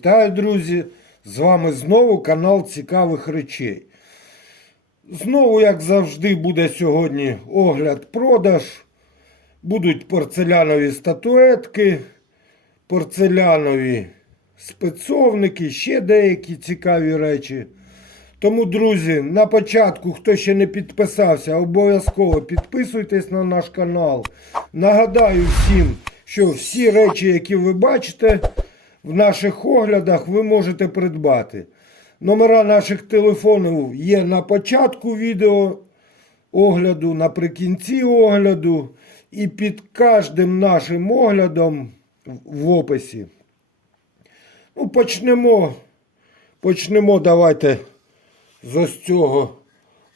Вітаю, друзі! З вами знову канал Цікавих речей. Знову, як завжди, буде сьогодні огляд-продаж. Будуть порцелянові статуетки, порцелянові спецовники, ще деякі цікаві речі. Тому, друзі, на початку, хто ще не підписався, обов'язково підписуйтесь на наш канал. Нагадаю всім, що всі речі, які ви бачите в наших оглядах, ви можете придбати. Номера наших телефонів є на початку відео огляду, наприкінці огляду і під кожним нашим оглядом в описі. Ну, почнемо. Почнемо давайте з ось цього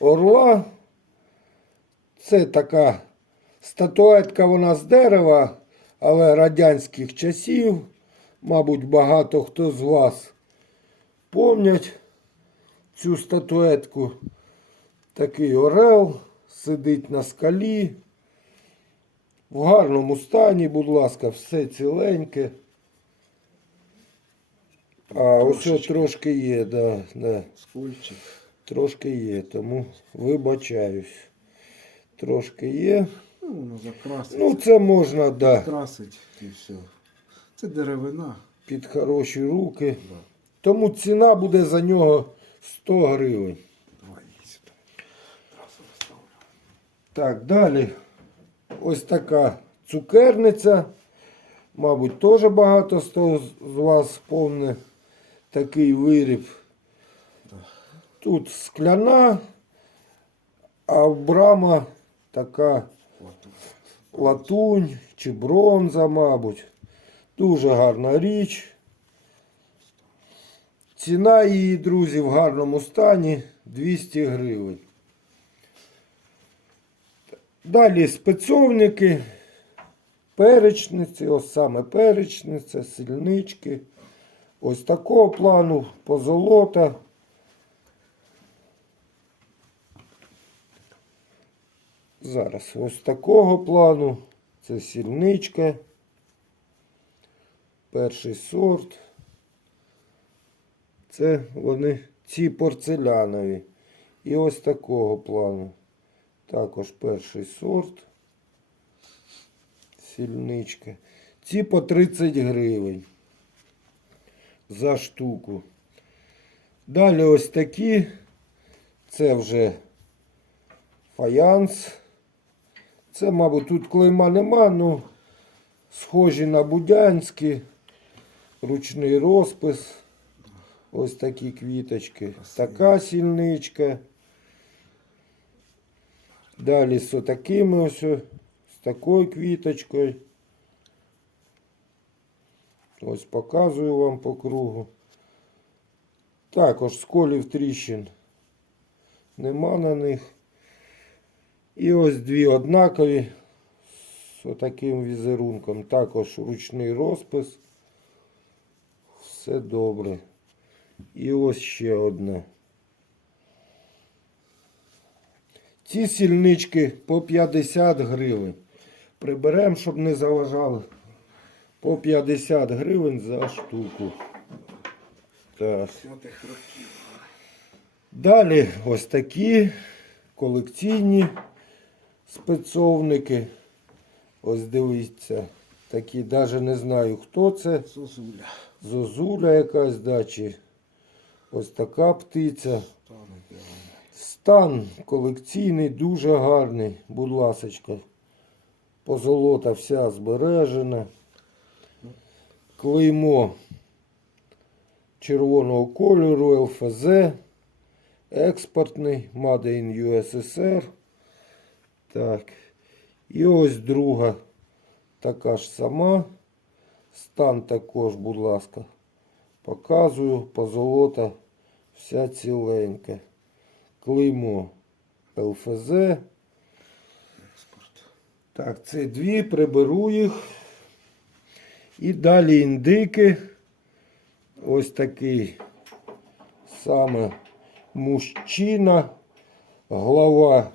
орла. Це така статуетка, вона з дерева, але радянських часів. Мабуть, багато хто з вас помнять цю статуетку. Такий орел сидить на скалі. В гарному стані, будь ласка, все ціленьке. А ось трошки є, да, да. Скульчик. Трошки є, тому вибачаюсь. Трошки є. Ну, закрасить. Ну, це можна, да, Красить і все. Це деревина. під хороші руки. Да. Тому ціна буде за нього 100 гривень. Давай сюди. Так, далі. Ось така цукерниця. Мабуть, теж багато хто з вас помне такий виріб. Тут скляна, а брама така латунь чи бронза, мабуть. Дуже гарна річ. Ціна її, друзі, в гарному стані 200 гривень. Далі спецовники, перечниці, ось саме перечниця, сільнички. Ось такого плану позолота. Зараз ось такого плану. Це сільничка. Перший сорт. Це вони ці порцелянові. І ось такого плану. Також перший сорт. Сільничка. Ці по 30 гривень за штуку. Далі ось такі. Це вже фаянс. Це, мабуть, тут клейма нема, ну схожі на будянські. Ручний розпис. Ось такі квіточки. Така сільничка. Далі з такими ось, з такою квіточкою. Ось показую вам по кругу. Також сколів тріщин нема на них. І ось дві однакові з отаким візерунком. Також ручний розпис. Все добре. І ось ще одна. Ці сільнички по 50 гривень. Приберемо, щоб не заважали. По 50 гривень за штуку. Так. Далі ось такі колекційні спецовники. Ось дивіться. Такі, навіть не знаю хто це. Зозуля. Зозуля якась да, чи ось така птиця. Стан колекційний, дуже гарний, будь ласочка. Позолота вся збережена. Клеймо червоного кольору ЛФЗ. Експортний Made in USSR. Так. І ось друга така ж сама. Стан також, будь ласка. Показую. Позолота вся ціленька. Клеймо ЛФЗ. Так, це дві, приберу їх. І далі індики. Ось такий саме мужчина, глава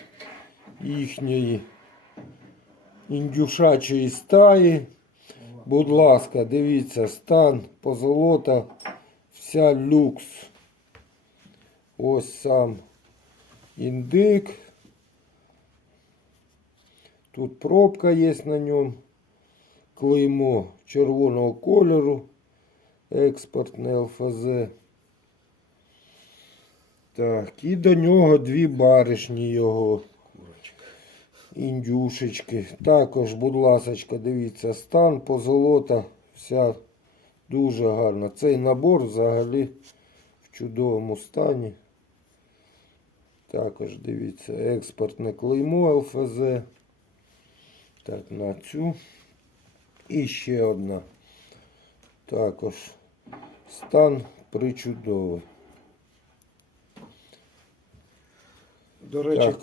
їхньої індюшачої стаї. Будь ласка, дивіться, стан позолота Ця люкс. Ось сам індик. Тут пробка є на ньому. Клеймо червоного кольору. Експортне ЛФЗ. Так, і до нього дві баришні його. Індюшечки. Також, будь ласочка, дивіться, стан, позолота, вся дуже гарна. Цей набор взагалі в чудовому стані. Також дивіться, експортне клеймо ЛФЗ. Так, на цю. І ще одна. Також стан причудовий. До речі, Так,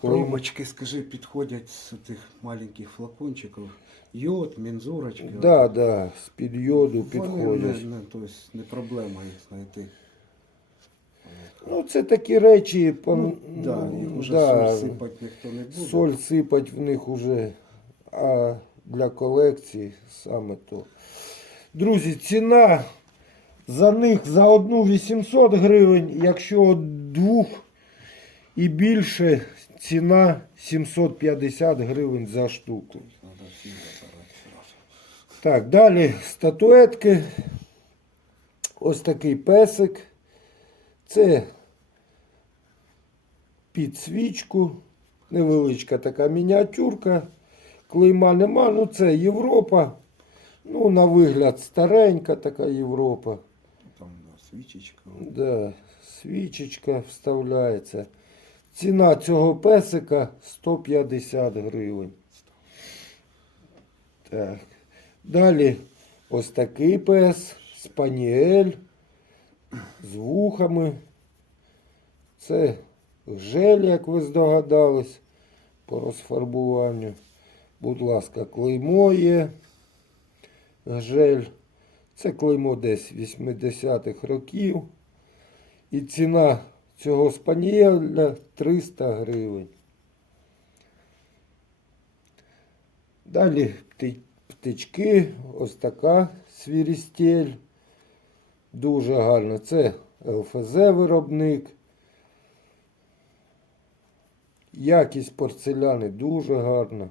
клеймо. скажи, підходять з тих маленьких флакончиків. Йод, мензурочки. Да, да, з-під йоду підходять. Не, не, то есть не проблема їх знайти. Ну, це такі речі. Ну, да, їх уже да, соль сипати ніхто не буде. соль сипать в них уже, а для колекції саме то. Друзі, ціна за них за одну 800 гривень, якщо двох і більше, ціна 750 гривень за штуку. Так, далі статуетки. Ось такий песик. Це під свічку. Невеличка така мініатюрка. Клейма нема. Ну це Європа. Ну, на вигляд старенька така Європа. Там да, свічечка. Да, свічечка вставляється. Ціна цього песика 150 гривень. Так. Далі ось такий пес, спаніель з вухами. Це гжель, як ви здогадались, по розфарбуванню. Будь ласка, клеймо є. Гжель. Це клеймо десь 80-х років. І ціна цього спаніеля 300 гривень. Далі птички, ось така свірістель. Дуже гарно. Це ЛФЗ виробник. Якість порцеляни дуже гарна.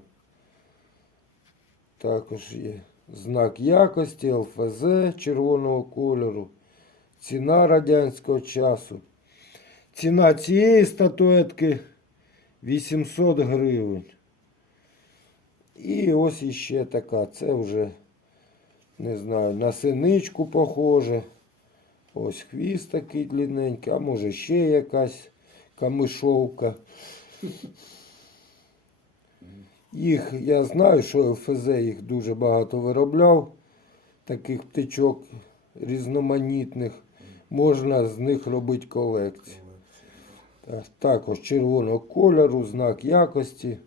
Також є знак якості ЛФЗ червоного кольору. Ціна радянського часу. Ціна цієї статуетки 800 гривень. І ось іще така. Це вже, не знаю, на синичку похоже. Ось хвіст такий длинненький, а може ще якась камишовка. Їх, я знаю, що ФЗ їх дуже багато виробляв. Таких птичок різноманітних. Можна з них робити колекцію. Так, Також червоного кольору, знак якості.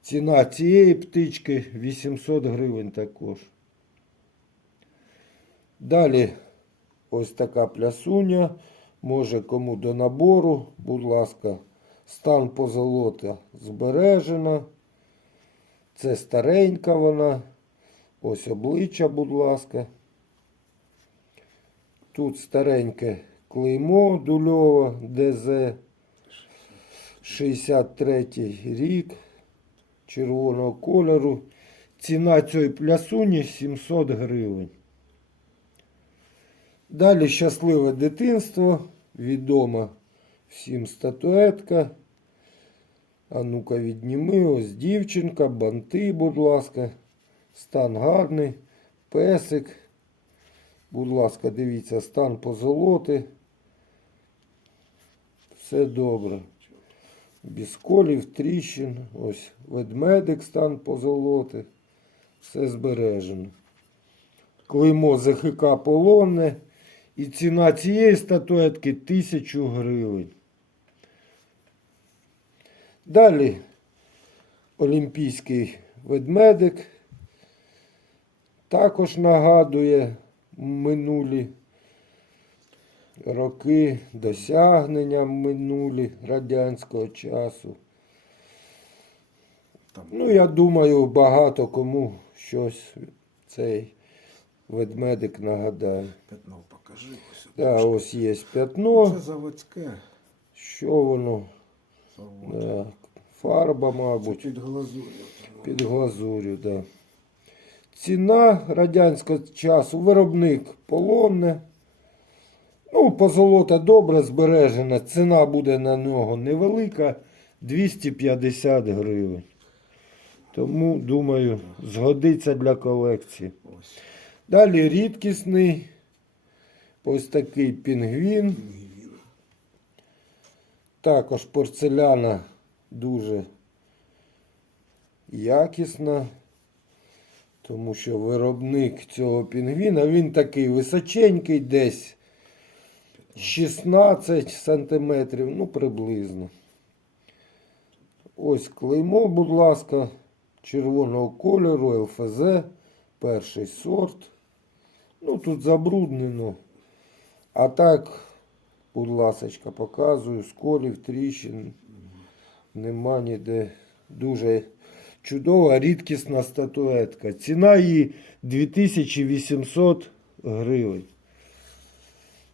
Ціна цієї птички 800 гривень також. Далі ось така плясуня. Може кому до набору, будь ласка, стан позолота збережена. Це старенька вона. Ось обличчя, будь ласка. Тут стареньке клеймо дульова ДЗ 63 рік червоного кольору. Ціна цієї плясуні 700 гривень. Далі щасливе дитинство. Відома всім статуетка. А ну-ка відніми. Ось дівчинка, банти, будь ласка. Стан гарний. Песик. Будь ласка, дивіться, стан позолоти. Все добре. Без колів, тріщин. Ось ведмедик стан позолоти. Все збережено. Клеймо ЗХК полонне. І ціна цієї статуетки 1000 гривень. Далі олімпійський ведмедик. Також нагадує минулі роки, досягнення минулі радянського часу. Там Ну, я думаю, багато кому щось цей ведмедик нагадає. Пятно покажи. Ось Да, ось є Це заводське. Що воно? Завод. Да. Фарба, Це мабуть. під глазур'ю. Під глазурю, да. Ціна радянського часу, виробник полонне. Ну, позолота добре збережена. Ціна буде на нього невелика 250 гривень. Тому, думаю, згодиться для колекції. Далі рідкісний. Ось такий пінгвін. Також порцеляна дуже якісна, тому що виробник цього пінгвіна, він такий височенький, десь 16 сантиметрів, ну приблизно. Ось клеймо, будь ласка, червоного кольору, ЛФЗ, перший сорт. Ну, тут забруднено. А так, будь ласочка, показую, сколів, тріщин. Нема ніде. Дуже чудова, рідкісна статуетка. Ціна її 2800 гривень.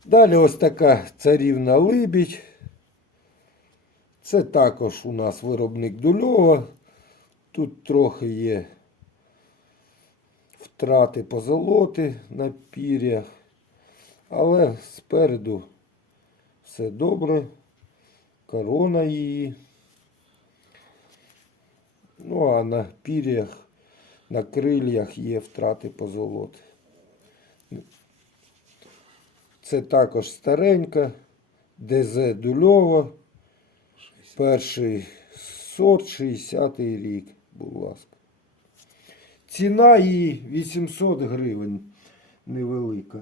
Далі ось така царівна либідь. Це також у нас виробник Дульова. Тут трохи є втрати позолоти на пір'ях. Але спереду все добре. Корона її. Ну, а на пір'ях, на крильях є втрати позолоти. Це також старенька, ДЗ Дульова, перший сорт, 60-й рік, будь ласка. Ціна її 800 гривень невелика.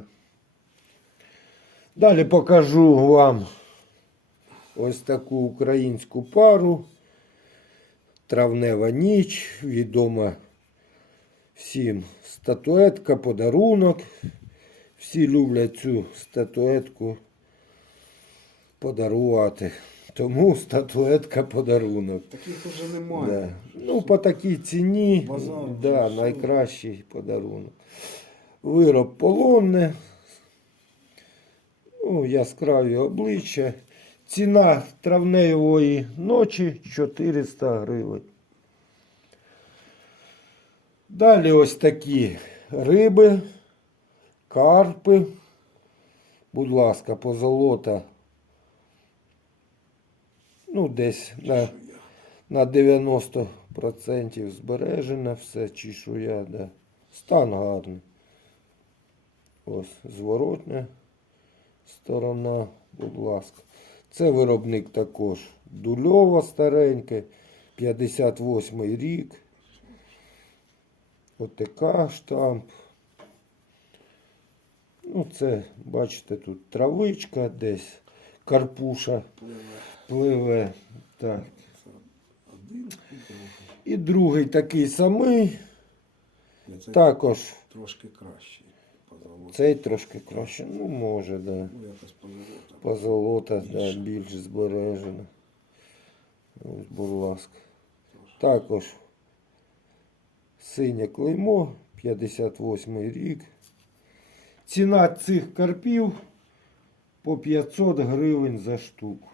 Далі покажу вам ось таку українську пару. Травнева ніч, відома всім статуетка, подарунок. Всі люблять цю статуетку подарувати. Тому статуетка подарунок. Таких уже немає. Да. Ну, по такій ціні, Базар да, найкращий подарунок. Вироб полонне. Ну, яскраві обличчя. Ціна травневої ночі 400 гривень. Далі ось такі риби, карпи. Будь ласка, позолота. Ну, десь на, на 90% збережена все, чешуя, да. Стан гарний. Ось зворотня сторона, будь ласка. Це виробник також Дульова стареньке, 58 рік. ОТК штамп. Ну, це, бачите, тут травичка десь, карпуша Пливе. пливе. Так. І другий. Такий самий, Ні, Це також трошки кращий. Позолота. цей трошки краще. Ну, може, да. Ну, якось позолота. Позолота да, більш збережена. Ось, будь ласка. Також синє клеймо, 58 рік. Ціна цих карпів по 500 гривень за штуку.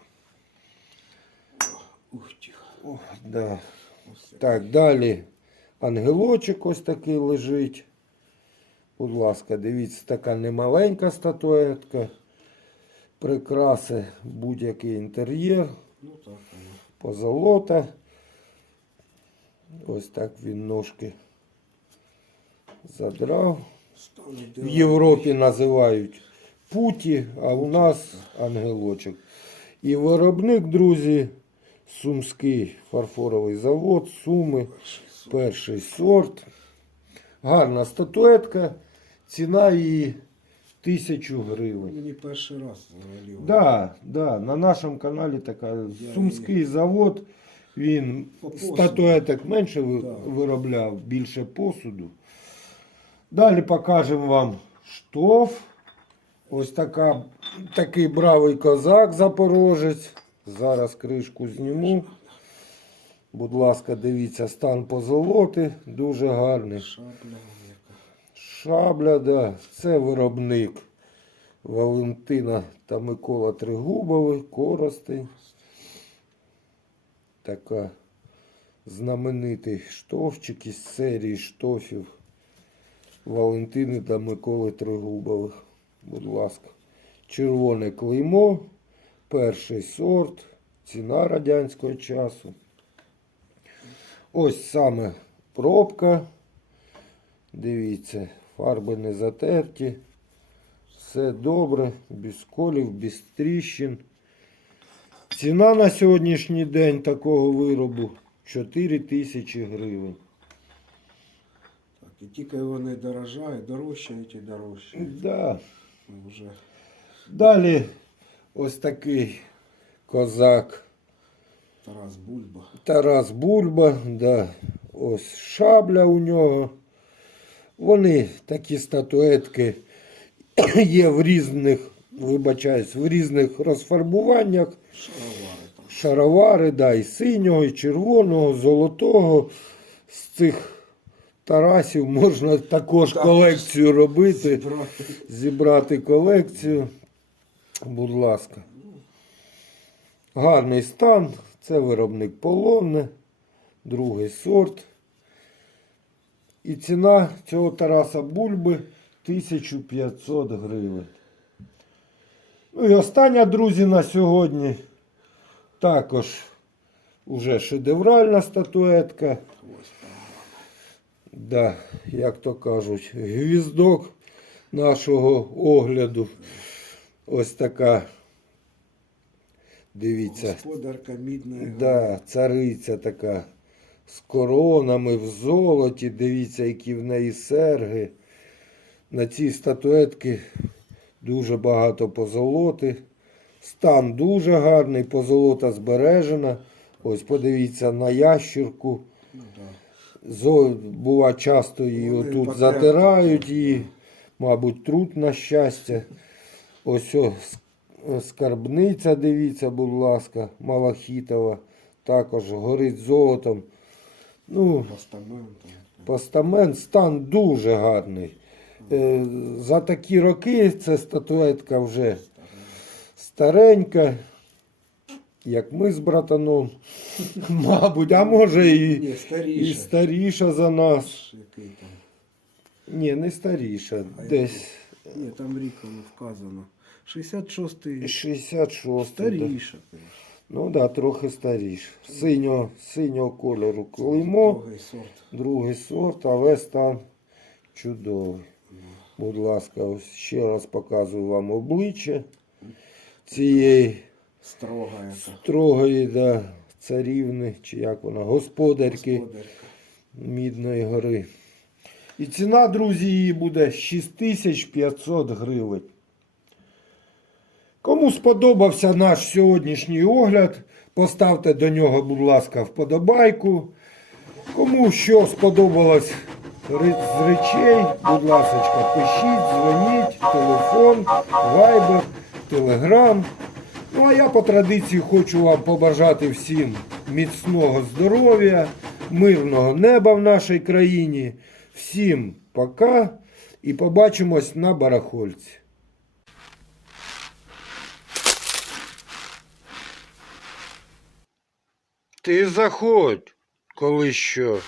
Ух ти. О, да. Так, далі ангелочок ось такий лежить. Будь ласка, дивіться, така немаленька статуетка. Прикраси будь-який інтер'єр, Ну так, позолота. Ось так він ножки задрав. В. Європі називають путі, а у нас ангелочок. І виробник, друзі, Сумський фарфоровий завод, Суми. Перший сорт. Гарна статуетка. Ціна її тисячу гривень. Мені перший раз взагалі. Да, да, на нашому каналі така Сумський завод. Він статуеток менше виробляв, більше посуду. Далі покажемо вам штоф. Ось така, такий бравий козак запорожець. Зараз кришку зніму. Будь ласка, дивіться, стан позолоти дуже гарний. Шапля яка. Шабля, да. Це виробник Валентина та Микола Тригубови, Коростень. Така знаменитий штовчик із серії штофів Валентини та Миколи Тригубових. Будь ласка. Червоне клеймо, перший сорт, ціна радянського часу. Ось саме пробка. Дивіться, фарби не затерті. Все добре, без колів, без тріщин. Ціна на сьогоднішній день такого виробу 4 тисячі гривень. Так, і тільки вони дорожають, дорожчають і дорожчають. Да. Ну, Вже Далі ось такий козак Тарас Бульба. Тарас Бульба, да. ось шабля у нього. Вони такі статуетки є в різних, вибачаюсь, в різних розфарбуваннях. Шаровари там. Шаровари, да, і синього, і червоного, золотого. З цих Тарасів можна також Так. колекцію робити, Брати. зібрати колекцію. Будь ласка. Гарний стан. Це виробник полонне, другий сорт. І ціна цього Тараса Бульби 1500 гривень. Ну і остання, друзі, на сьогодні. Також уже шедевральна статуетка. Да, як то кажуть, гвіздок нашого огляду. Ось така. Дивіться. Господарка мідної. Да, цариця така з коронами в золоті. Дивіться, які в неї серги. На цій статуетки дуже багато позолоти. Стан дуже гарний, позолота збережена. Ось подивіться на ящірку. Бува часто її Вони отут потерті. затирають її, мабуть, труд на щастя. Ось о, е, скарбниця, дивіться, будь ласка, Малахітова. Також горить золотом. Ну, Постамент. постамент, стан дуже гарний. Е, За такі роки ця статуетка вже старенька, як ми з братаном, мабуть, а може і, Ні, і старіша за нас. Який там? Ні, не старіша. А Десь Ні, там рік воно вказано. 66-й. 66. Старіше. Да. Ну так, да, трохи старіше. Синього, синього кольору клеймо, Другий сорт. другий сорт, але стан чудовий. Будь ласка, ось ще раз показую вам обличчя цієї Строга яка. строгої да, царівни, чи як вона, господарки. Господарка. Мідної гори. І ціна, друзі, її буде 6500 гривень. Кому сподобався наш сьогоднішній огляд, поставте до нього, будь ласка, вподобайку. Кому що сподобалось з речей, будь ласка, пишіть, дзвоніть, телефон, вайбер, телеграм. Ну а я по традиції хочу вам побажати всім міцного здоров'я, мирного неба в нашій країні. Всім пока і побачимось на барахольці. Ти заходь, коли що.